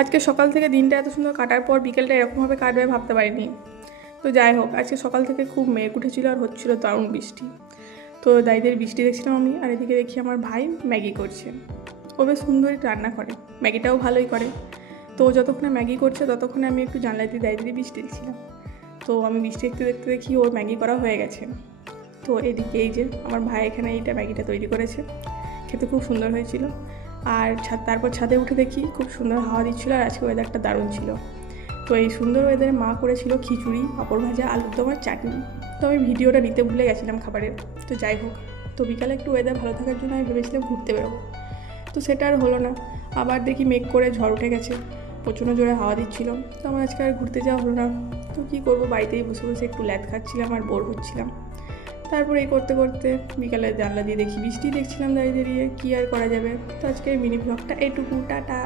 আজকে সকাল থেকে দিনটা এত সুন্দর কাটার পর বিকেলটা এরকমভাবে কাটবে ভাবতে পারিনি। তো যাই হোক, আজকে সকাল থেকে খুব মেঘ উঠেছিল আর হচ্ছিল দারুণ বৃষ্টি। তো দাইদের বৃষ্টি দেখছিলাম আমি, আর এদিকে দেখি আমার ভাই ম্যাগি করছে। ও বেশ সুন্দরই রান্না করে, ম্যাগিটাও ভালোই করে। তো যতক্ষণে ম্যাগি করছে, ততক্ষণে আমি একটু জানলা দিয়ে দাইদের বৃষ্টি দেখছিলাম। তো আমি বৃষ্টি দেখতে দেখতে দেখি ওর ম্যাগি করা হয়ে গেছে। তো এদিকে এই যে আমার ভাই এখানে এইটা ম্যাগিটা তৈরি করেছে। খেতে খুব সুন্দর হয়েছিল। আর ছাদ, তারপর ছাদে উঠে দেখি খুব সুন্দর হাওয়া দিচ্ছিল আর আজকে ওয়েদারটা দারুণ ছিল। তো এই সুন্দর ওয়েদারে মা করেছিল খিচুড়ি, পাঁপড় ভাজা, আলুর দম আর চাটনি। তো আমি ভিডিওটা নিতে ভুলে গেছিলাম খাবারের। তো যাই হোক, তো বিকালে একটু ওয়েদার ভালো থাকার জন্য আমি ভেবেছিলাম ঘুরতে বেরোবো। তো সেটা আর হলো না। আবার দেখি মেঘ করে ঝড় উঠে গেছে, প্রচণ্ড জোরে হাওয়া দিচ্ছিল। তো আমার আজকে আর ঘুরতে যাওয়া হলো না। তো কী করব, বাড়িতেই বসে বসে একটু ল্যাদ খাচ্ছিলাম আর বোর হচ্ছিলাম। তারপর এই করতে করতে বিকালে জানলা দিয়ে দেখি বৃষ্টি দেখছিলাম দাঁড়িয়ে দাঁড়িয়ে, কী আর করা যাবে? তো আজকের মিনি ব্লগটা এটুকু, টাটা।